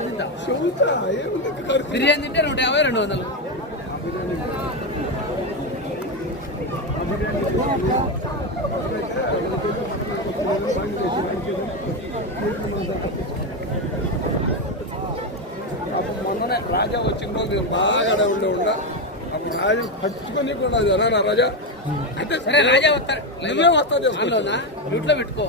తింటా బిర్యానీ తింటే నూట యాభై రెండు వందలు. అప్పుడు మొన్ననే రాజా వచ్చిన రోజు బాగా ఉండే ఉండ. అప్పుడు రాజు పట్టుకొని కూడా రాజా అంటే సరే రాజా వస్తారు. నువ్వే వస్తావు మ్యూట్లో పెట్టుకో.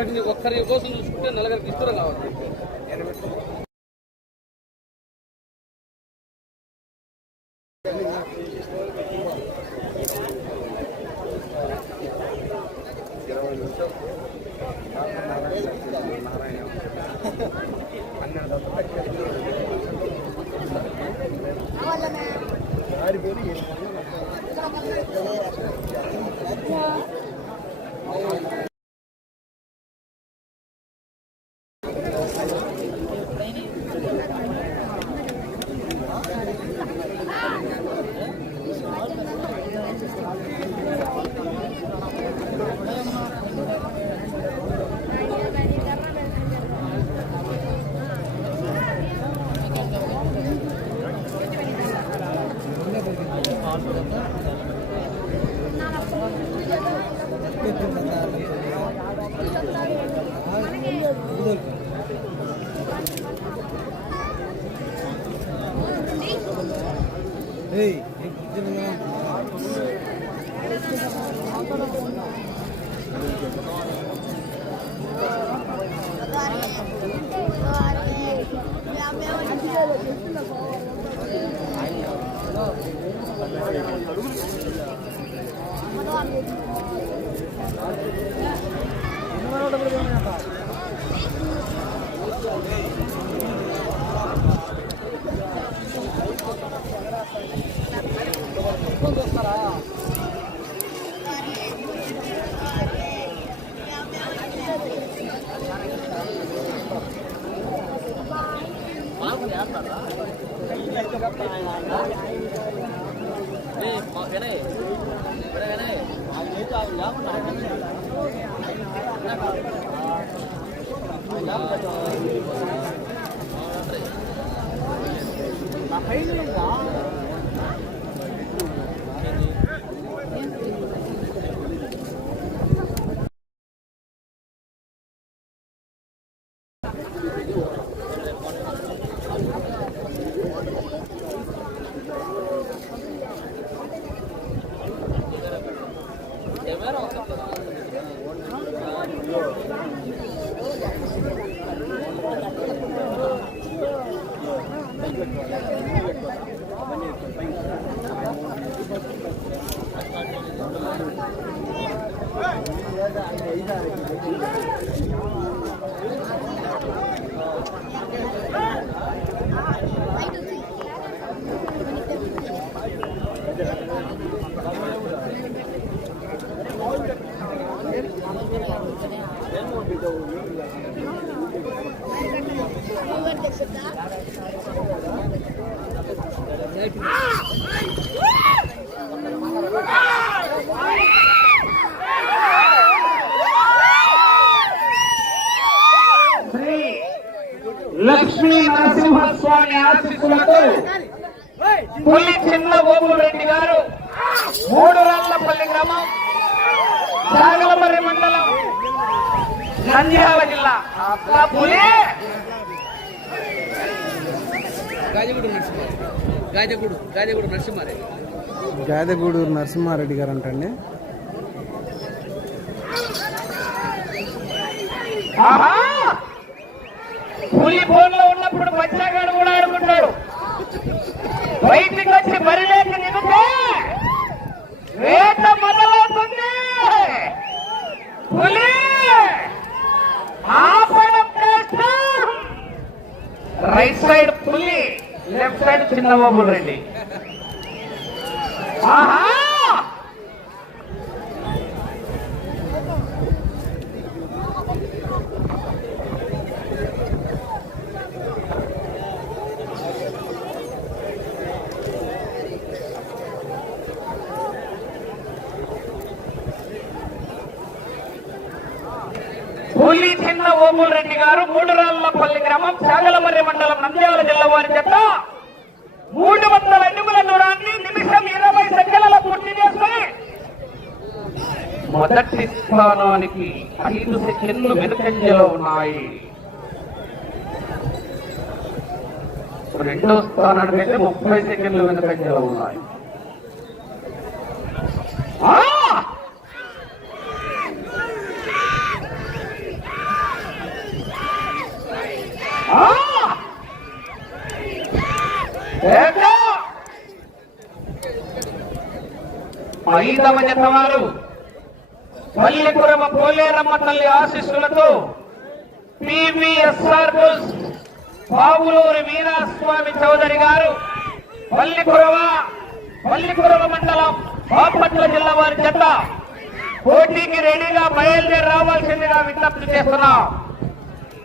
ఒకరికి ఒక్కరి కోసం చూసుకుంటే నలుగురికి ఇద్దరు కావాలి లక్ష్మీ నరసింహస్వామి ఆశీస్సులతో పులి చిన్న రెడ్డి గారు మూడు రాళ్ళపల్లి గ్రామం సాగలమర్రి మండలం నంద్యాల జిల్లా. పులి గాజగూడు నరసింహారెడ్డి. గాజగూడు గాజగూడు నరసింహారెడ్డి. నరసింహారెడ్డి గారు అంటండి. ఆహా! పులి బోన్లో ఉన్నప్పుడు బచ్చాగాడు కూడా ఆడుకుంటాడు. బయటికి వచ్చి బరిలేక నిమితే వేట మొదలవుతుంది పులి! ఆపడం కష్టం. రైట్ సైడ్ పుల్లి లెఫ్ట్ సైడ్ చిన్నబాబు రెడ్డి. ఆహా పులి చిన్న ఓమూల్ రెడ్డి గారు మూడు రాళ్ళపల్లి గ్రామం చాగలమర్రి మండలం నంద్యాల జిల్లా వారి చెత్త మూడు వందల అడుగుల దూరాన్ని నిమిషం ఇరవై సెకండ్లలో పూర్తి చేసుకుని మొదటి స్థానానికి ఐదు సెకండ్లు వెనుకంజలో ఉన్నాయి. రెండో స్థానానికి అయితే ముప్పై సెకండ్లు వెనుకంజలో ఉన్నాయి. Ah! ఐదవ జత వారు పల్లిపురమ పోలేరమ్మ తల్లి ఆశీస్సులతో P V S R bulls Pavuluri Veeraswamy Chowdary garu Pallipuram Mallipuram మండలం బాపట్ల జిల్లా వారి జత పోటీకి రెడీగా బయలుదేరి రావాల్సిందిగా విజ్ఞప్తి చేస్తున్నాం.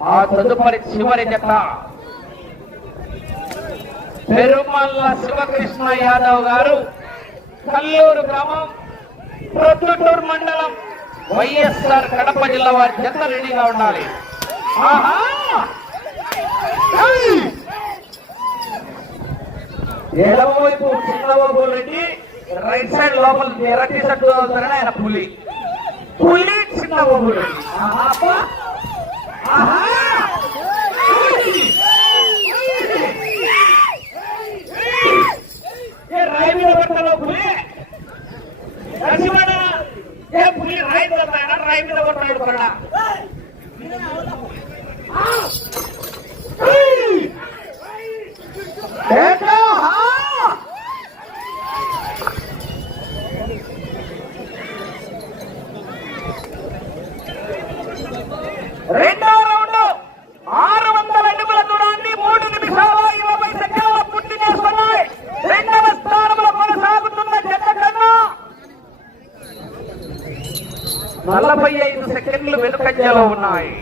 ఆ తదుపరి చివరి జత పెరుమల్ల శివకృష్ణ యాదవ్ గారు కల్లూరు గ్రామం ప్రొద్దుటూరు మండలం వైఎస్ఆర్ కడప జిల్లా వారి జత రెడీగా ఉండాలి. ఎడమవైపు ఏయ్! ఎడమ వైపు చిన్నబాబు రెడ్డి రైట్ సైడ్ లోపల ఎర్ర టీ షర్ట్ అవుతారని ఆయన పులి. పులి చిన్నబాబు రెడ్డి. ఆహా, ఆహా! ಹುಲಿ ರಾಯ್ ತಂದಾಗ ರಾಯ್ ಮೇಲೆ ಓಟ್ ಮಾಡ್ಬಾರಣ ಏಕಾ సెకండ్లు వెనుకంజలో ఉన్నాయి.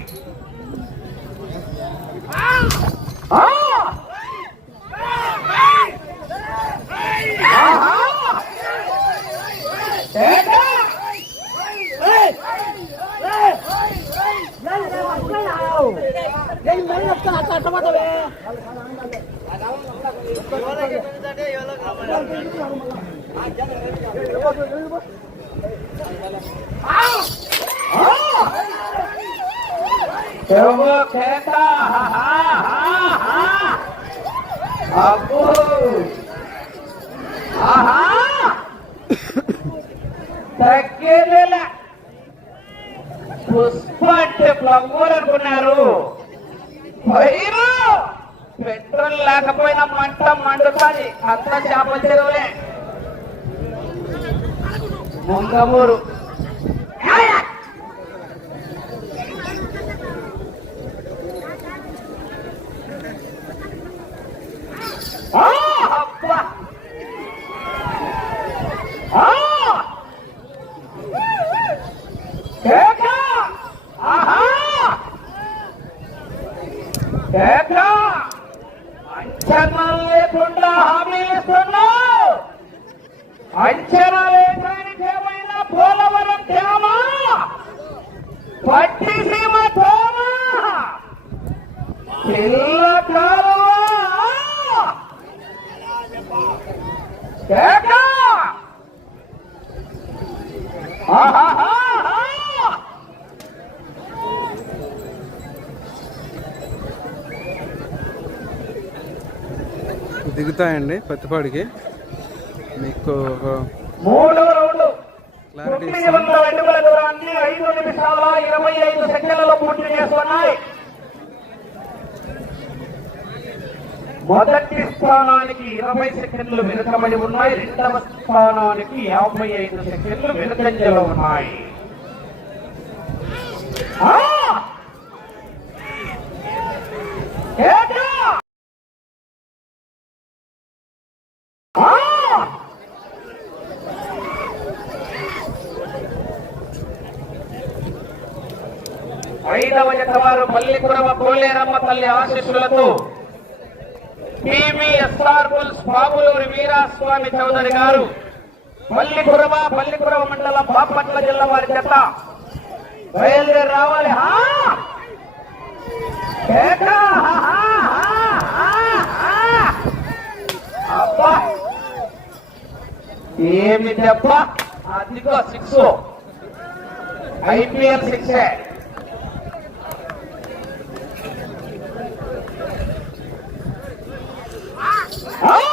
গঙ্গাবর దిగుతాయండి పత్తిపాడికి. మీకు క్లారిటీ మొదటి స్థానానికి ఇరవై సెకండ్లు వెనుకబడి ఉన్నాయి. రెండవ స్థానానికి యాభై ఐదు సెకండ్లు వెనుకంజలో ఉన్నాయి. ఐదవ జతవారు పల్లిపురమ కోలేరమ్మ తల్లి ఆశీస్సులతో P V S R bulls Babuluri Veeraswamy Chowdary garu Pallipuram Pallipuram మండలం బాపట్ల జిల్లా వారి చెత్త బయలుదేరి రావాలి. అబ్బా! ఏమి దెబ్బ? అదిగో సిక్స్. ఐపీఎల్ సిక్సే. ఆ!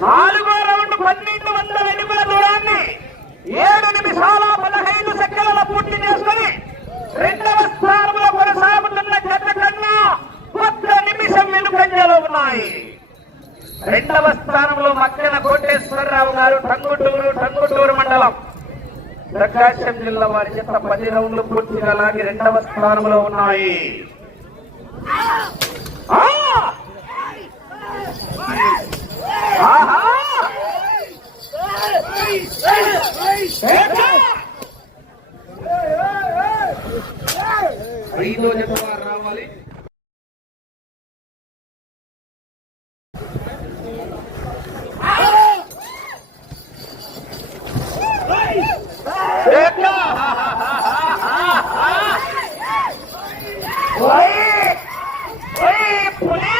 నాలుగో రౌండ్ పన్నెండు వందల ఎనిమిది దూరాన్ని ఏడు నిమిషాల పదహైదు సెకండ్ల పూర్తి చేసుకుని రెండవ స్థానంలో కొనసాగుతున్న జత కన్నా ఒక్క నిమిషం వెనుకంజలో ఉన్నాయి. రెండవ స్థానంలో మక్కన కోటేశ్వరరావు గారు టంగుటూరు టంగుటూరు మండలం. ప్రకాశం జిల్లా వారి చేత పది రౌండ్లు పూర్తిగా అలాగే రెండవ స్థానంలో ఉన్నాయి ఆ! ఆహా! ఐదో జత వారు రావాలి ఓయ్! ఓయ్, పులి!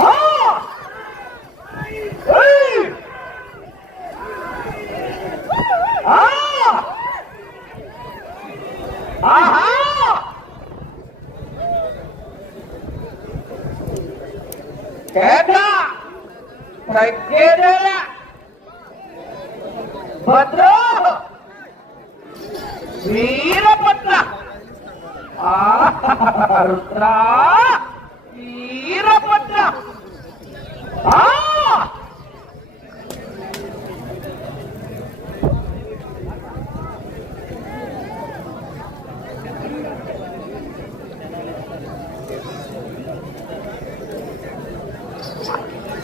ఆ! ఏయ్! ఆ! ఆహా! కేక! తగ్గేదేలే! భద్రు! వీరపట్ల ఆ! రుద్రా వీరపట్ల ఆ!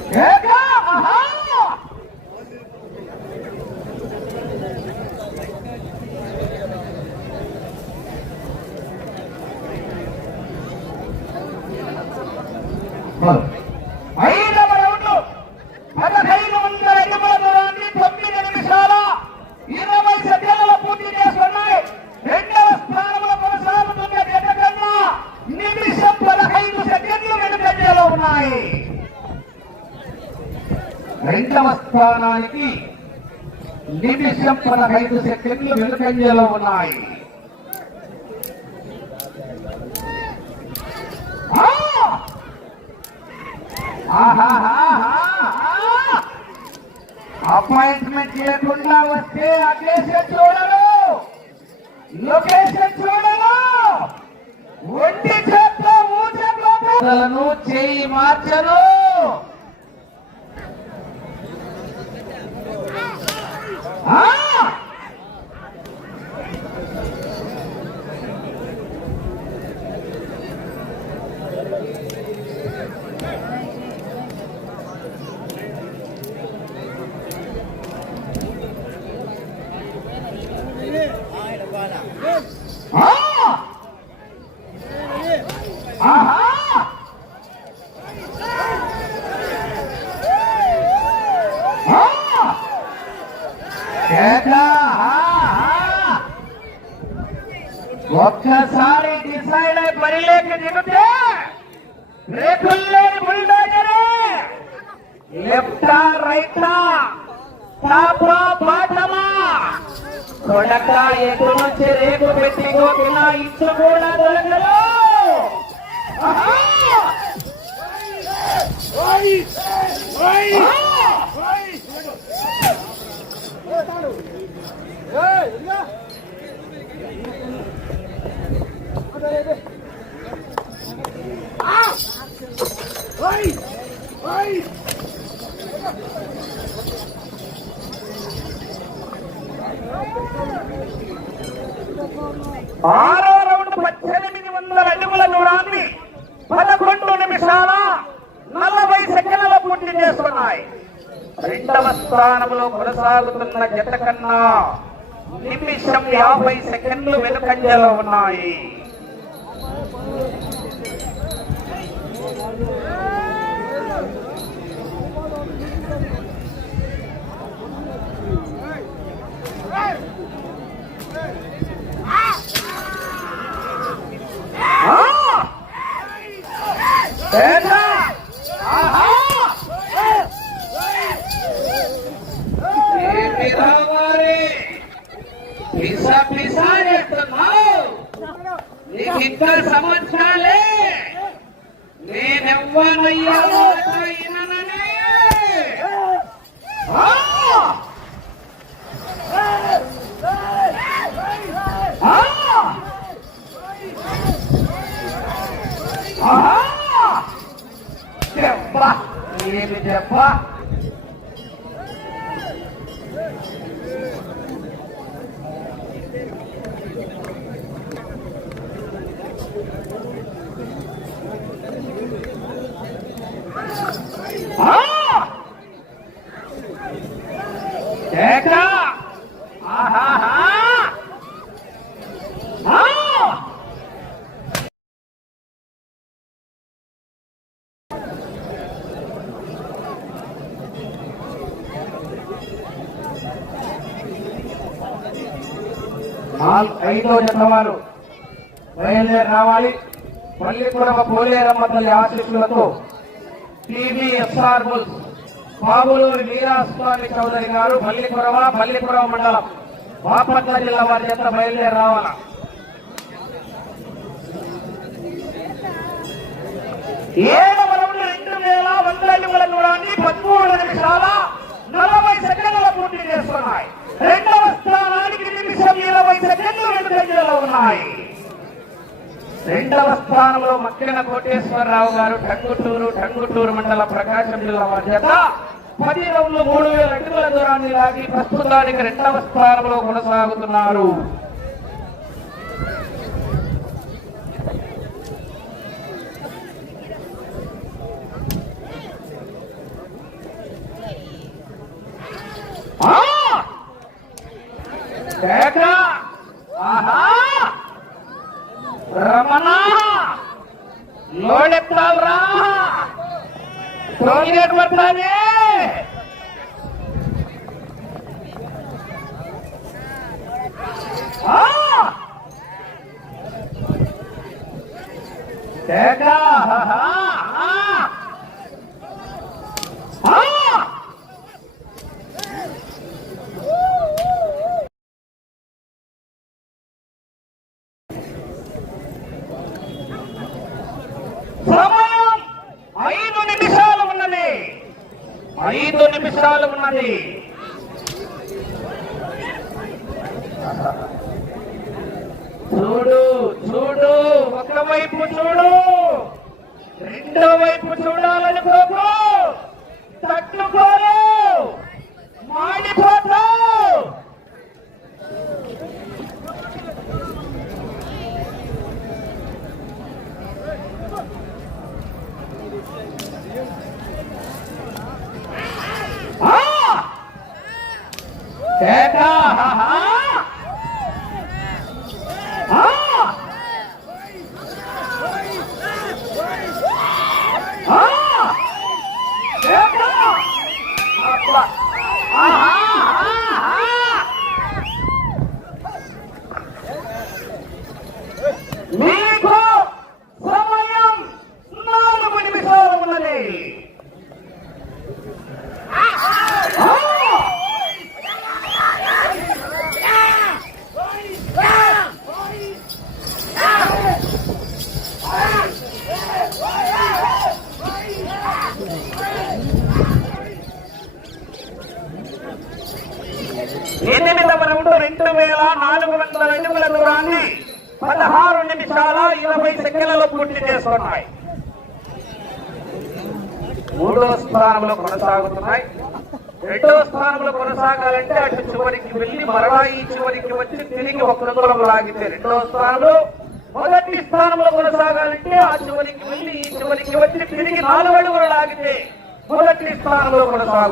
కేక! ఆహా! ఐదవ రౌండ్ పదహైదు వందల అడుగుల దూరాన్ని తొమ్మిది నిమిషాల ఇరవై సెకండ్ల పూర్తి చేసుకున్నాయి రెండవ స్థానంలో కొనసాగుతున్న జత కన్నా నిమిషం పదహైదు సెకండ్లు వెనుకంజలో ఉన్నాయి రెండవ స్థానానికి నిమిషం పదహైదు సెకండ్లు వెనుకంజలో ఉన్నాయి. అపాయింట్మెంట్ లేకుండా వస్తే అడ్లేషన్ చూడరు లొకేషన్ చూడరు ఒంటి చేత్తో ఊచను చేయి మార్చను. ఆ! ఆరో రౌండ్ పద్దెనిమిది వందల అడుగుల దూరాన్ని పదకొండు నిమిషాల నలభై సెకండ్ల పూర్తి చేస్తున్నాయి. రెండవ స్థానంలో కొనసాగుతున్న జత కన్నా నిమిషం యాభై సెకండ్లు వెనుకంజలో ఉన్నాయి. నీకు ఇంకా సంవత్సరాలే నేనెవ్వనయ్యా ಸೇರಿದ್ರಪ್ಪ ఐదో జత వారు బయలుదేరి రావాలి. పల్లిపురమ పోలేరమ్మ తల్లి ఆశీస్సులతో T B S R bulls Babuluri Veeraswamy Chowdary garu Pallipuram Pallipuram మండలం బాపట్ల జిల్లా వారి చేత బయలుదేరి రావాలా? ఏడవ రౌండ్ రెండు వేల వంద అడుగుల దూరాన్ని పదమూడు నిమిషాల నలభై సెకండ్ల పూర్తి చేస్తున్నాయి. రెండవ స్థానానికి నిమిషం ఇరవై సెకండ్లు వెనుకంజలో ఉన్నాయి. రెండవ స్థానంలో మక్కిన కోటేశ్వరరావు గారు టంగుటూరు టంగుటూరు మండల ప్రకాశం జిల్లా మధ్యత పది రౌండ్లు మూడు వేల అడుగుల దూరాన్ని లాగి ప్రస్తుతానికి రెండవ స్థానంలో కొనసాగుతున్నారు. నిమిషాలు ఉన్నది. చూడు చూడు ఒకవైపు చూడు. రెండో వైపు చూడాలని చూడాలనుకోకు. తట్టుకోరు. మాడిపోతావు Yeah!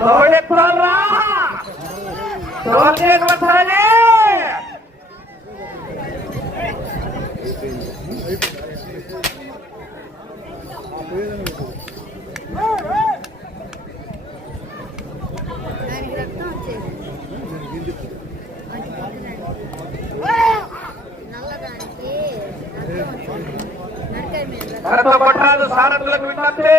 లోడే కురాలరా తోలే కొట్టాలి కొట్టాలు సారథులకు విన్నప్పే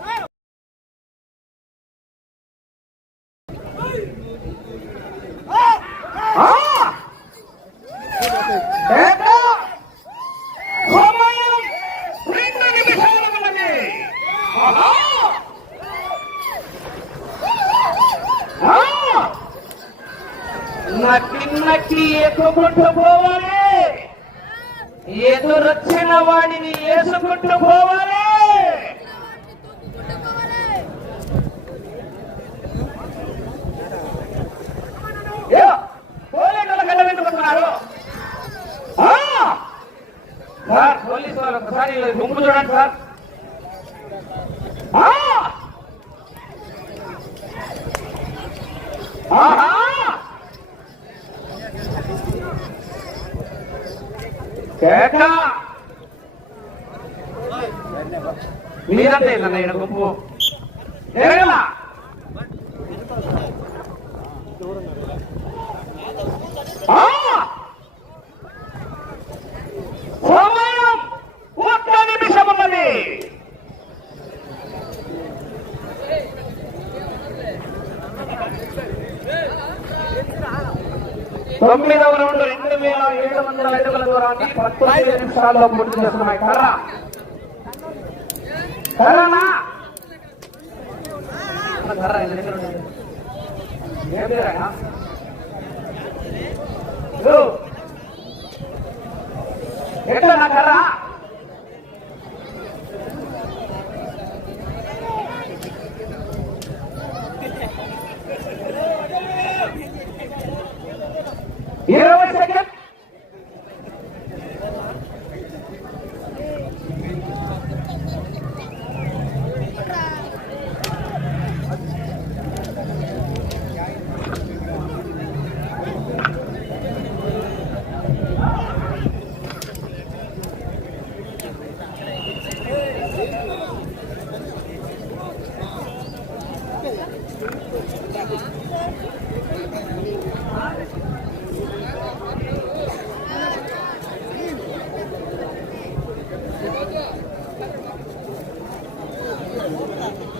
கேட்டா. நீதான் இல்லை எனக்கும் போ. ఐదు నిమిషాల్లో పూర్తి చేసుకున్నాయి కర్ర. కర్రనా? కర్ర ఏం Obrigado.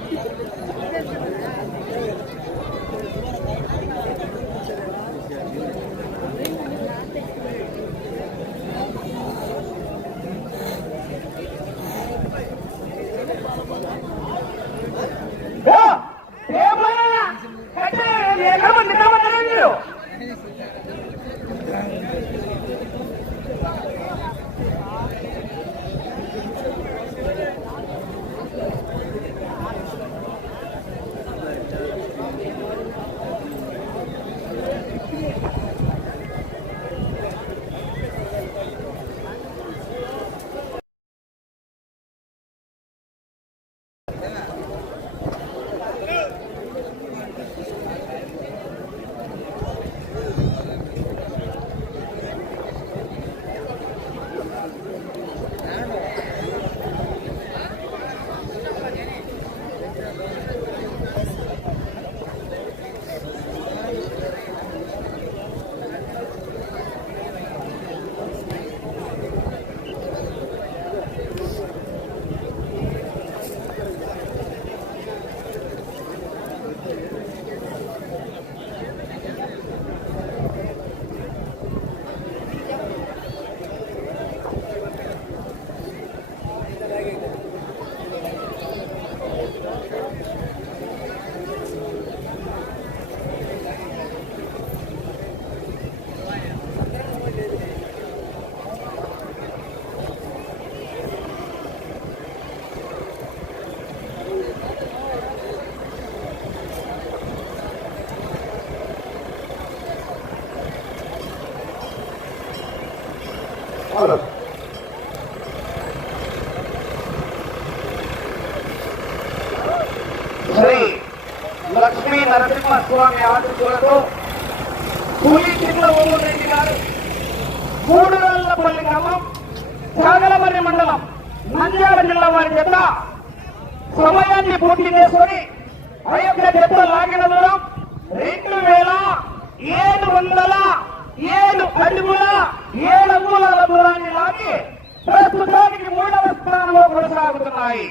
స్వామి ఆశీస్సులతో కూలీ చిన్న రెడ్డి గారు మూడు వేలపల్లి గ్రామం చాగలమర్రి మండలం నంద్యాల జిల్లా వారి చేత సమయాన్ని పూర్తి చేసుకొని ఆ యొక్క జత లాగిన దూరం రెండు వేల ఏడు వందల ఏడు అడుగుల ఏడు అంగుళాల దూరాన్ని లాగి ప్రస్తుతానికి మూడవ స్థానంలో కొనసాగుతున్నాయి.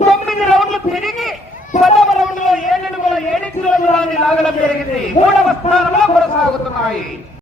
తొమ్మిది రౌండ్లు తిరిగి ఏడు అడుగుల ఆగడం జరిగింది. మూడవ స్థానంలో కొనసాగుతున్నాయి.